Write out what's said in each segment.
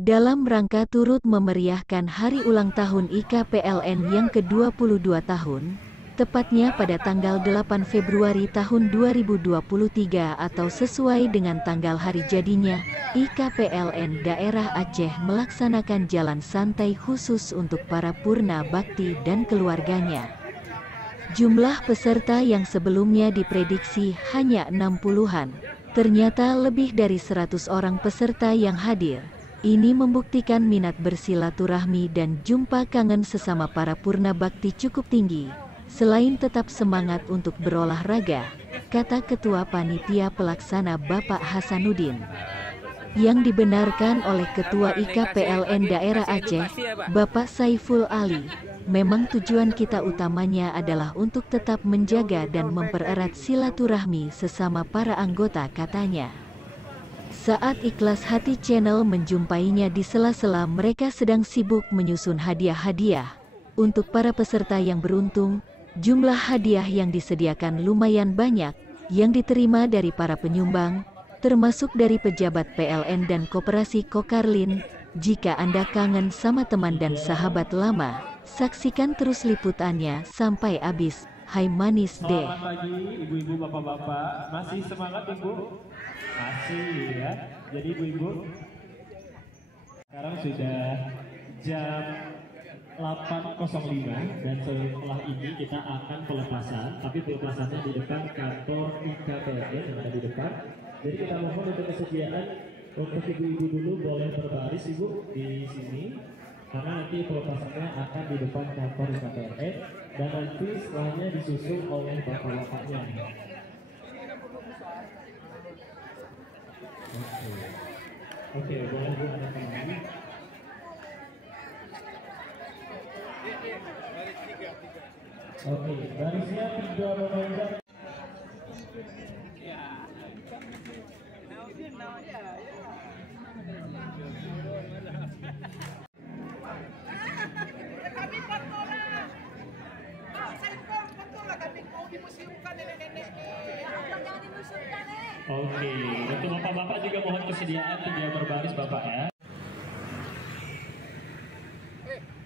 Dalam rangka turut memeriahkan hari ulang tahun IKPLN yang ke-22 tahun, tepatnya pada tanggal 8 Februari tahun 2023 atau sesuai dengan tanggal hari jadinya, IKPLN Daerah Aceh melaksanakan jalan santai khusus untuk para purna bakti dan keluarganya. Jumlah peserta yang sebelumnya diprediksi hanya 60-an, ternyata lebih dari 100 orang peserta yang hadir. Ini membuktikan minat bersilaturahmi dan jumpa kangen sesama para purna bakti cukup tinggi. Selain tetap semangat untuk berolahraga, kata Ketua Panitia Pelaksana Bapak Hasanuddin, yang dibenarkan oleh Ketua IKPLN Daerah Aceh, Bapak Saiful Ali, memang tujuan kita utamanya adalah untuk tetap menjaga dan mempererat silaturahmi sesama para anggota, katanya. Saat Ikhlas Hati Channel menjumpainya di sela-sela mereka sedang sibuk menyusun hadiah-hadiah untuk para peserta yang beruntung, jumlah hadiah yang disediakan lumayan banyak yang diterima dari para penyumbang, termasuk dari pejabat PLN dan Koperasi Kokarlin. Jika Anda kangen sama teman dan sahabat lama, saksikan terus liputannya sampai habis. Hai manis deh. Selamat pagi ibu-ibu, bapak-bapak. Masih semangat ibu? Masih ya. Jadi ibu-ibu, sekarang sudah jam 8.05 dan setelah ini kita akan pelepasan. Tapi pelepasannya di depan kantor IKPLN yang ada di depan. Jadi kita mohon untuk kesediaan untuk ibu-ibu dulu boleh berbaris ibu di sini. Karena nanti pelepasannya akan di depan kantor IKPLN dan nanti setelahnya disusul oleh bapak-bapaknya. Oke, boleh bu Anda kembali. Oke, barisnya 3 memegang. Kami foto lah. Saya foto lah, kami mau dimuseumkan nenek-nenek nih. Jangan dimuseumkan nih. Oke, untuk bapak-bapak juga mohon kesediaan tidak berbaris bapak ya.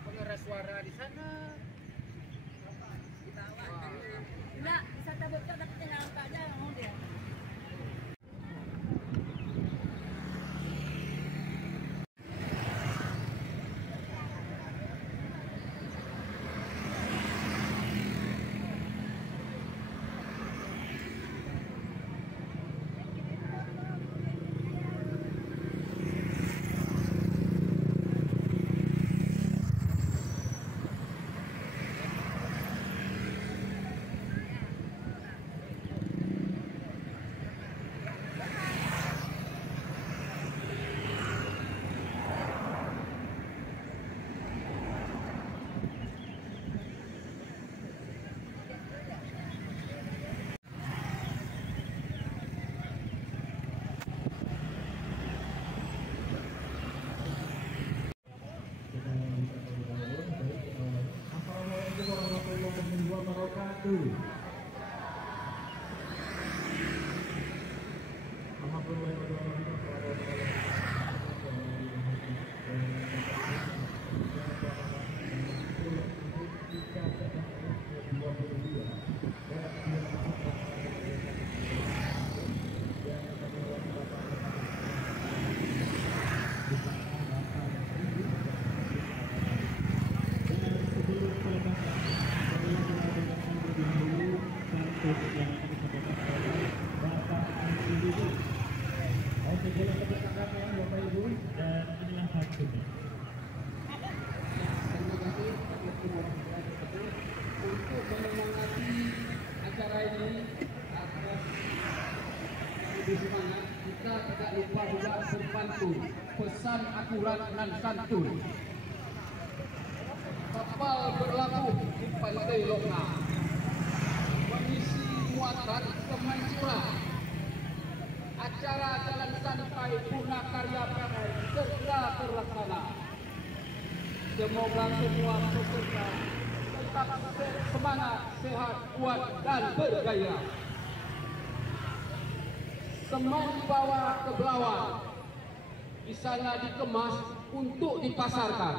Pengeras suara di sana. Enggak, bisa taboknya tapi tinggal angka aja mau dia. Untuk menyemangati acara ini agar lebih semangat, kita tidak lupa juga berpantun pesan aturan dan santun. Kapal berlabuh di pantai Lokna, mengisi muatan kemancuran. Acara jalan santai Purna Karya PLN segera terlaksana. Semoga semua peserta tetap semangat, sehat, kuat, dan bergairah. Semen dibawa ke Belawan, di sana dikemas untuk dipasarkan.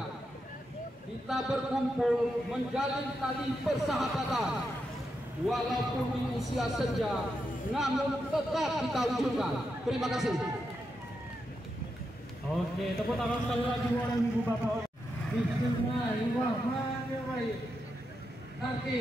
Kita berkumpul menjalin tali persahabatan, walaupun di usia senja, namun tetap kita wujudkan. Terima kasih. Oke, tepuk tangan sekali lagi buat ibu bapak. Bismillahirrahmanirrahim. Nanti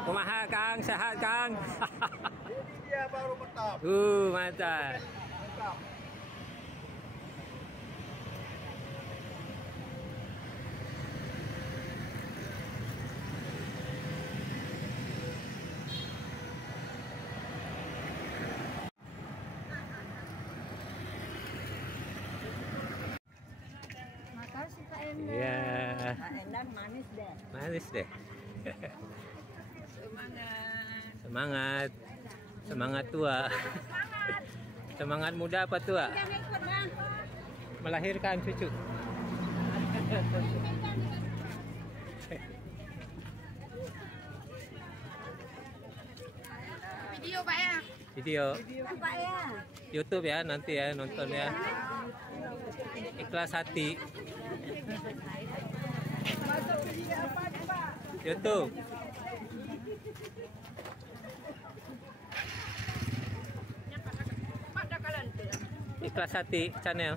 kumaha Kang, sehat Kang. Ini dia baru mantap. Mantap. Makasih Pak Endang. Iya. Pak Endang manis deh. Manis deh. Semangat. Semangat. Semangat tua. Semangat muda apa tua? Jangan ikut Bang. Melahirkan cucu. Video Pak ya. Video Pak ya. YouTube ya nanti ya nontonnya. Ikhlas hati. YouTube. Ikhlas hati channel.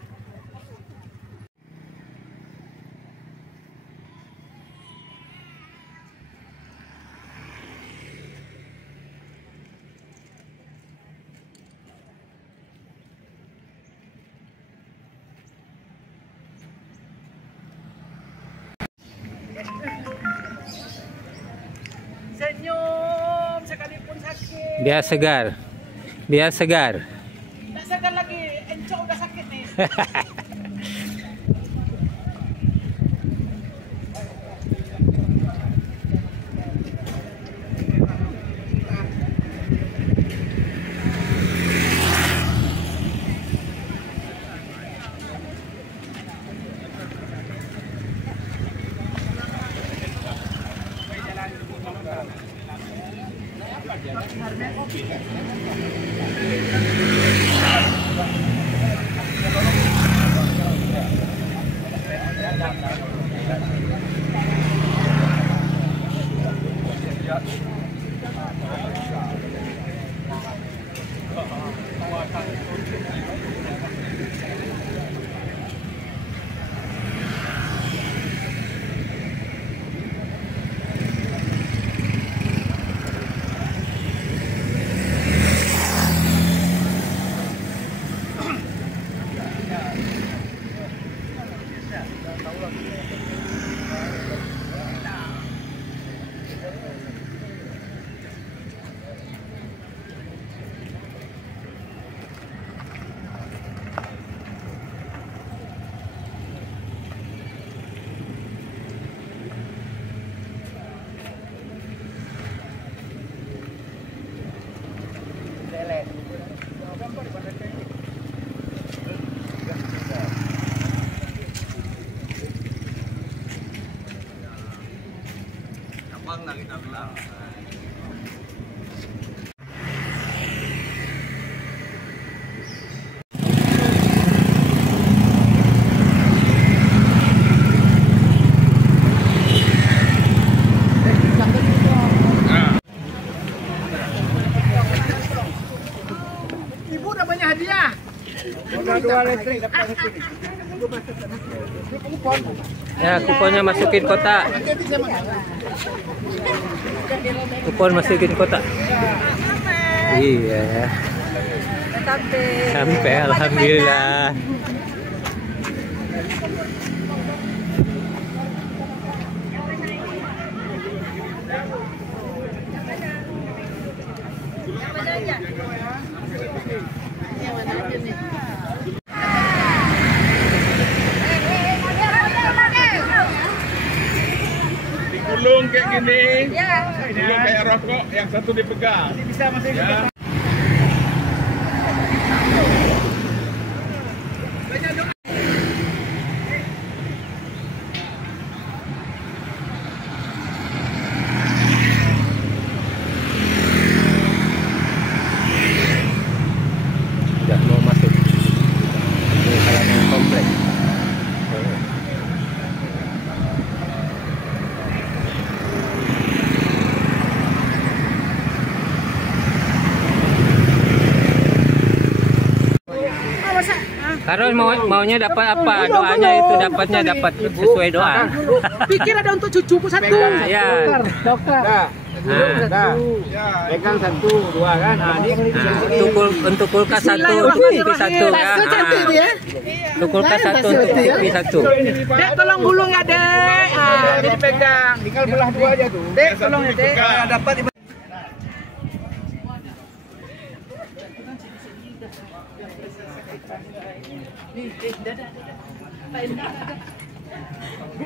Senyum sekalipun sakit. Biar segar. Biar segar. Tak segar lagi, encok udah sakit nih. semuanya hadiah. Dua listrik dapat listrik. Ya, kuponnya masukin kotak. Kupon masukin kotak. Iya. Sampai alhamdulillah. Digulung kayak gini. Digulung kayak rokok, yang satu dipegang. Bisa masih ya. Sudah mau masuk ke halaman komplek. Karol maunya dapat apa? Doanya itu dapatnya dapat sesuai doa. Pikir ada untuk cucuku satu. Ya. Dokter. Pegang satu, dua kan. Untuk kulkas satu, untuk TV satu ya. Untuk kulkas satu, untuk TV satu. Dek tolong gulung ya Dek. Ini dipegang. Tinggal belah dua aja tuh. Dek tolong ya Dek. Dapat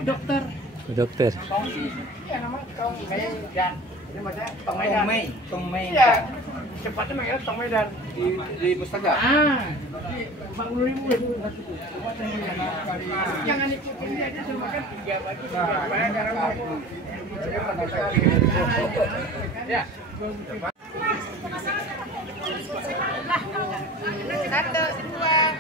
Dokter. Dokter. Tong Mei. Cepatnya manggilnya Tong Medan di Pustaka. Bang Nurimu itu. Jangan ikutin dia cuma kan 3 bagi 3 ya. Satu, dua.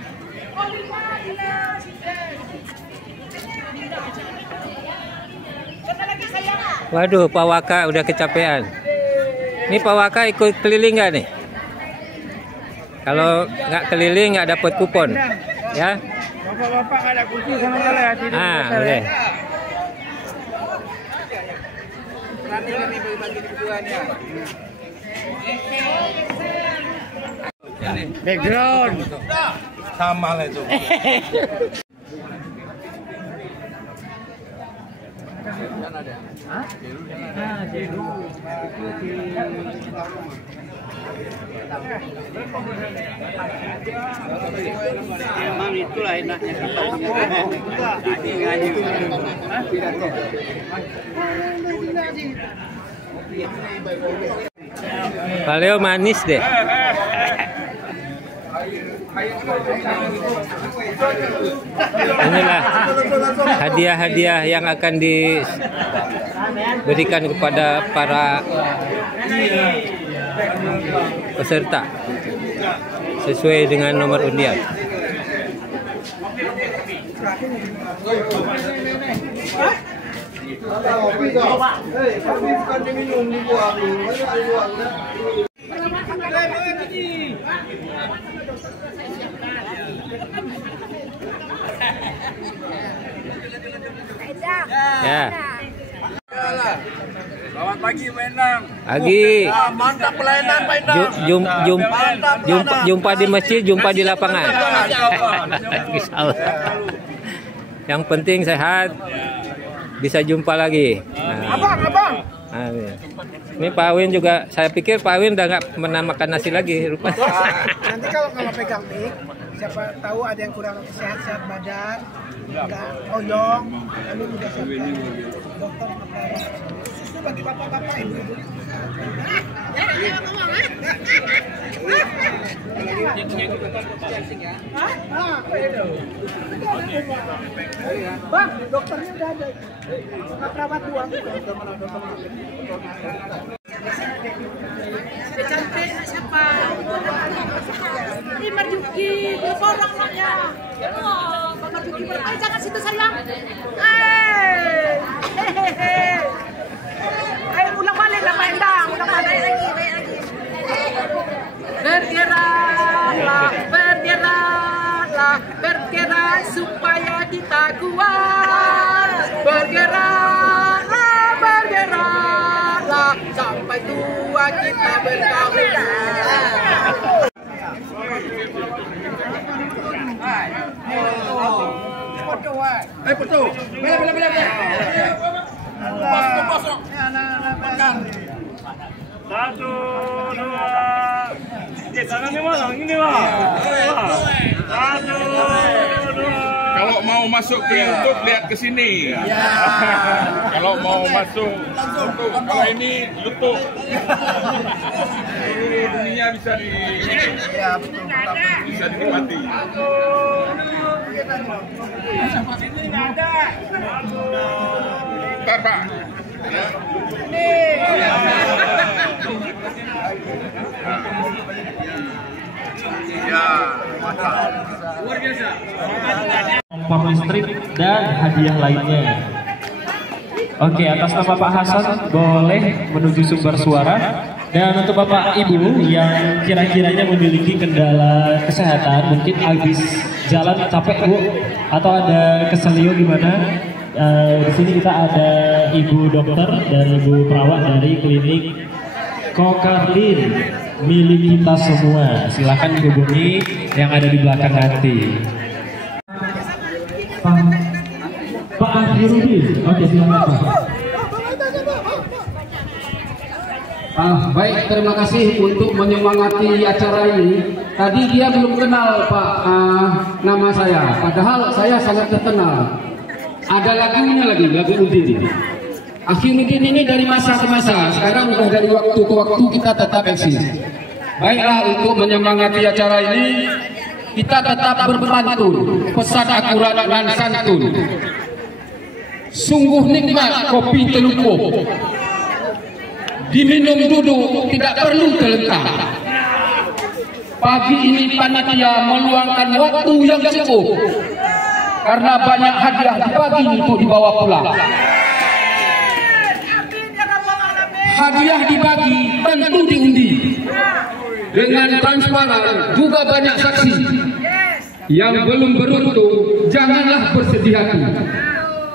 Waduh, Pak Waka udah kecapean. Ini Pak Waka ikut keliling nggak nih? Kalau nggak keliling nggak dapat kupon, ya? Bapak-bapak nggak ada kunci sama saya ya. Boleh. Nanti kami bagi kebutuhannya. Background. Sama lah itu. Emang itulah enaknya kita. Pak Leo manis deh. Inilah hadiah-hadiah yang akan diberikan kepada para peserta sesuai dengan nomor undian. Ya. Selamat pagi Pak Endang. Pagi. Mantap pelayanan Pak Endang. Jumpa di masjid, jumpa di lapangan. Insyaallah. Yang penting sehat. Bisa jumpa lagi. Abang. Ini Pak Awin juga, saya pikir Pak Awin udah nggak pernah makan nasi lagi rupanya. Nanti kalau pegang mic, siapa tahu ada yang kurang sehat-sehat badan, nggak oyong, kami juga siapkan dokter susu bagi bapak-bapak ibu-ibu. Bang, dokternya udah ada. Nggak perawat doang. Cantik siapa? Ini Marjuki, dua orang anaknya. Oh, Bang Marjuki, jangan situ sayang. Ulang balik lah Pak Endang, ulang balik lagi. Bergeraklah. supaya kita kuat. Bergeraklah, bergeraklah, sampai tua kita berkawan. Foto. Bela. Masuk. Satu, dua. Tangannya mana? Ini lah. Satu, dua. Kalau mau masuk ke YouTube lihat ke sini. Kalau mau masuk YouTube, kalau ini YouTube. Dunia bisa dinikmati. Bentar, Pak. Luar biasa. Pompa listrik dan hadiah lainnya. Oke, atas nama Pak Hasan boleh menuju sumber suara. Dan untuk Bapak Ibu yang kira-kiranya memiliki kendala kesehatan, mungkin habis jalan capek Bu, atau ada keselio gimana? Di sini kita ada Ibu dokter dan Ibu perawat dari klinik Kokarlin milik kita semua. Silahkan dihubungi yang ada di belakang nanti. Pak Akhirudin, oke silakan Pak. Baik, terima kasih untuk menyemangati acara ini. Tadi dia belum kenal Pak nama saya, padahal saya sangat terkenal. Ada lagunya lagi, lagu Udin. Akhirudin ini dari masa ke masa, sekarang udah dari waktu ke waktu kita tetap eksis. Baiklah, untuk menyemangati acara ini, kita tetap berpantun, pesan akurat dan santun. Sungguh nikmat kopi Telukuk, diminum duduk tidak perlu terlentang. Pagi ini panitia meluangkan waktu yang cukup karena banyak hadiah dibagi untuk dibawa pulang. Hadiah dibagi tentu diundi dengan transparan, juga banyak saksi. Yang belum beruntung janganlah bersedih hati.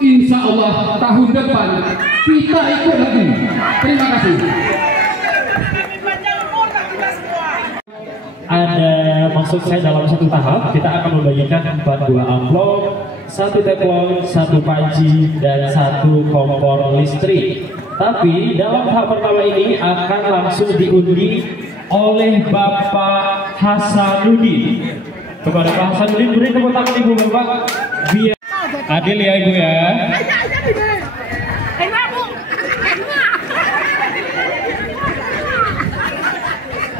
Insya Allah tahun depan kita ikut lagi. Terima kasih. Ada maksud saya dalam satu tahap kita akan membagikan 4 buah amplop, 1 teflon, 1 panci, dan 1 kompor listrik. Tapi dalam tahap pertama ini akan langsung diundi oleh Bapak Hasanuddin. Kepada Pak Hasanuddin beri tepuk tangan Ibu Bapak. Biar adil ya Ibu ya.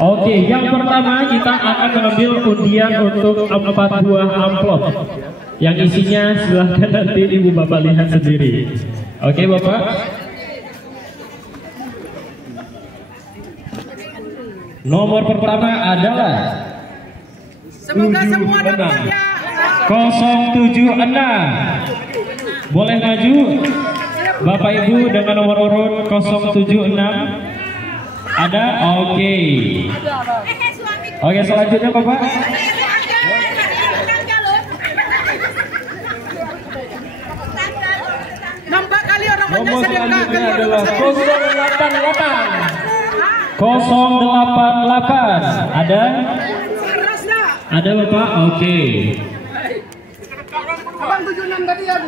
Oke, yang pertama kita akan mengambil undian untuk 4 buah amplop. Yang isinya silahkan nanti Ibu Bapak lihat sendiri. Oke Bapak. Nomor pertama adalah Semoga semua dapat ya. 076. Boleh maju Bapak Ibu dengan nomor urut 076. Ada? Oke. Oke, selanjutnya Bapak. Nampak kali orang banyak Nomor sedekah. selanjutnya adalah 088. Ada? Ada Bapak? Oke. Abang 76 tadi ya,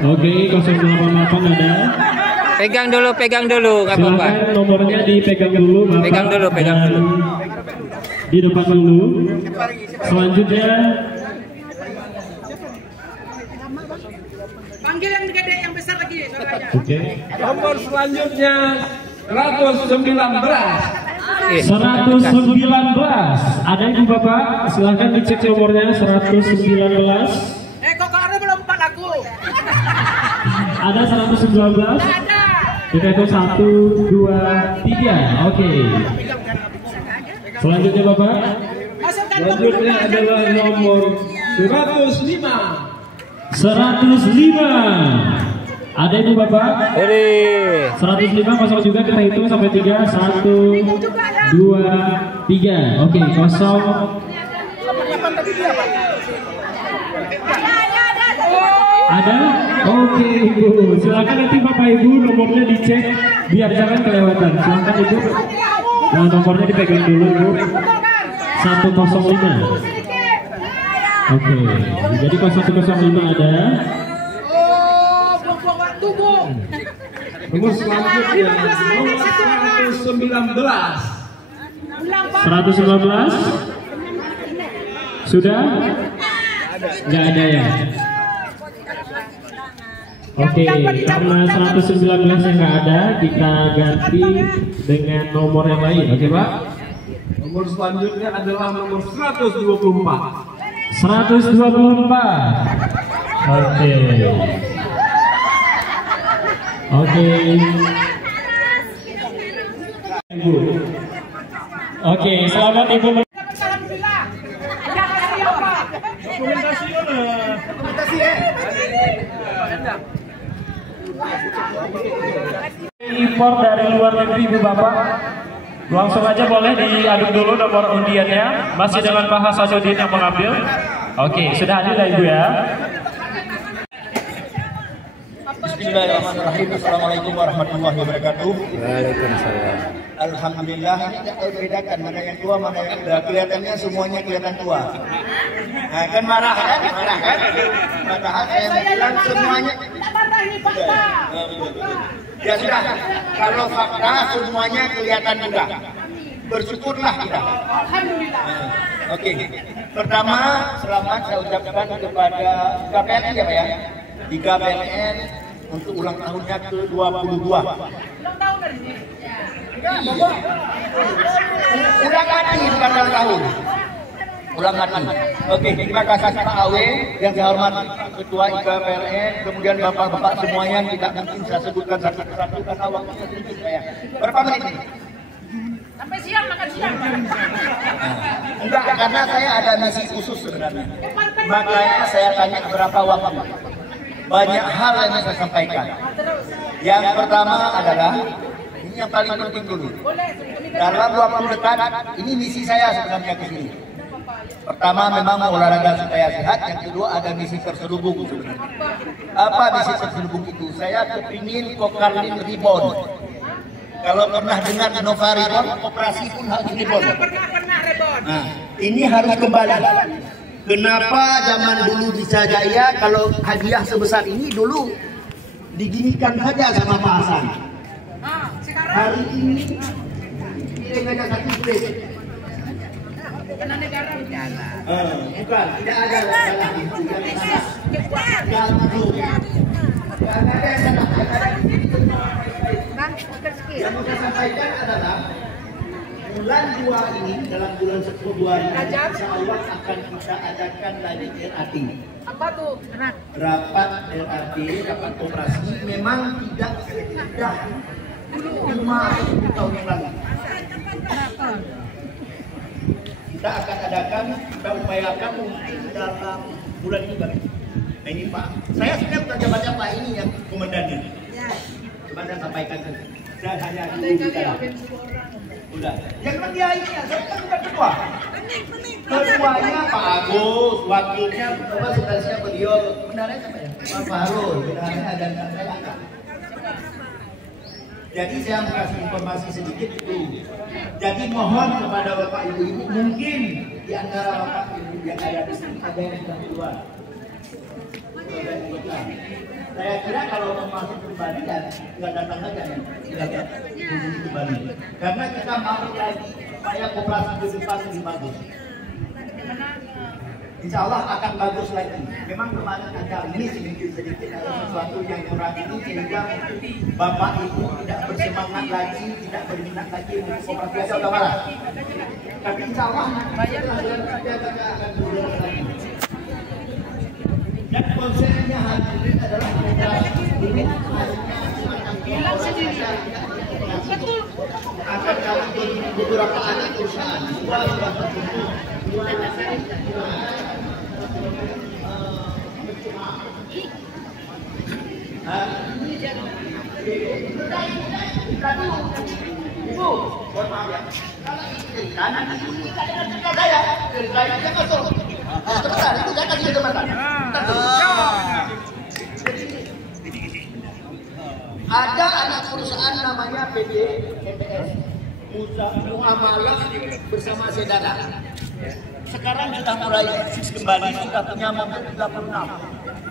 Oke, 088 ada. Pegang dulu, nggak apa-apa. Silakan nomornya dipegang dulu, Bapak. Pegang dulu. Di depan dulu. Selanjutnya panggil yang gede, yang besar lagi. oke. Nomor selanjutnya 119. 119. Ada Ibu Bapak? Silahkan dicek nomornya 119. Kok ada belum 4 lagu? Ada 119. Ada. Kita itu 1, 2, 3. Oke. Selanjutnya Bapak. Selanjutnya adalah nomor 105. 105. Ada Ibu Bapak? 105 kosong juga, kita hitung sampai 3. 1, 2, 3. Oke, kosong. Ada? Oke Ibu, silakan nanti Bapak Ibu nomornya dicek biar jangan kelewatan. Silakan Ibu. Nah, nomornya dipegang dulu Ibu. 105. Oke, jadi 105 ada. Nomor selanjutnya nomor 119. 119 sudah? Nggak ada ya? Oke, karena 119 yang nggak ada, kita ganti dengan nomor yang lain, oke Pak? Nomor selanjutnya adalah nomor 124. 124. Oke. Oke. Ibu. Oke, selamat Ibu. Impor dari luar negeri Ibu Bapak. Langsung aja boleh diaduk dulu nomor undiannya. Masih dengan Pak Hasanuddin yang mengambil. Oke, sudah adil Ibu ya. Bismillahirrahmanirrahim. Assalamualaikum warahmatullahi wabarakatuh. Waalaikumsalam. Alhamdulillah, ini tak bedakan mana yang tua mana yang muda. Kelihatannya semuanya kelihatan tua. Nah, kan marah kan? Marah kan? Padahal saya bilang semuanya. Ya sudah, kalau fakta semuanya kelihatan muda. Bersyukurlah kita. Alhamdulillah. Oke. Pertama, selamat saya ucapkan kepada KPLN ya Pak ya. Di KPLN untuk ulang tahunnya ke-22. Ulang tahun dari sini. Ulang hati bukan ulang tahun. Ulang hati. Oke, terima kasih Pak Awe yang saya hormati Ketua IKPLN, kemudian bapak-bapak semuanya tidak mungkin saya sebutkan satu persatu karena waktunya sedikit saya. Berapa menit ini? Sampai siang makan siang. Enggak, karena saya ada misi khusus sebenarnya. Makanya saya tanya berapa waktu. Banyak hal yang saya sampaikan. Yang pertama adalah ini yang paling penting dulu. Dalam waktu dekat, ini misi saya sebenarnya ke sini. Pertama memang olahraga supaya sehat, yang kedua ada misi terselubung sebenarnya. Apa misi terselubung itu? Saya kepingin Kokarlin Reborn. Kalau pernah dengar Nova Reborn, operasi pun harus Reborn. Nah, ini harus kembali. Kenapa zaman dulu di Sajaya kalau hadiah sebesar ini dulu diginikan saja sama Pak Hasan. Hari ini kita ada satu place. Bukan, tidak ada dalam itu yang salah. Yang saya sampaikan adalah bulan 2 ini dalam bulan Februari insya Allah akan kita adakan lagi RAT. Apa tuh? Rapat RAT, rapat operasi memang tidak semudah 5 tahun yang lalu. Kita akan adakan, kita upayakan mungkin dalam bulan ini Pak. Nah ini Pak, saya sudah baca-baca Pak ini yang komandannya. Coba saya sampaikan saja. Saya hanya bicara. Udah. Yang dia ini ya, saya kan bukan ketua. Ketuanya Pak Agus, wakilnya sekretarisnya beliau. Benarnya siapa ya? Pak Fahrul, benarnya dan saya angkat. Jadi saya mau kasih informasi sedikit itu. Jadi mohon kepada Bapak Ibu-Ibu, mungkin di antara Bapak Ibu yang ada di sini ada yang sudah keluar. Saya kira kalau mau masuk kembali ya nggak datang saja ya, silakan hubungi kembali. Karena kita mau lagi supaya koperasi di depan lebih bagus. Insya Allah akan bagus lagi. Memang kemarin ada ini sedikit ada sesuatu yang kurang ini sehingga Bapak Ibu tidak bersemangat lagi, tidak berminat lagi untuk koperasi aja udah malas. Tapi insya Allah bayar akan berjalan lagi. Dan konsepnya hari ini adalah ini bilang sendiri. Betul. Akan kami beberapa anak perusahaan sudah terbentuk. Ibu, mohon maaf ya. Kalau ini kanan, saya masuk. Sebentar, itu saya kasih kesempatan. Ada anak perusahaan namanya PT MPS Muamalah bersama Sedana. Sekarang sudah mulai eksis kembali, sudah punya mobil 36.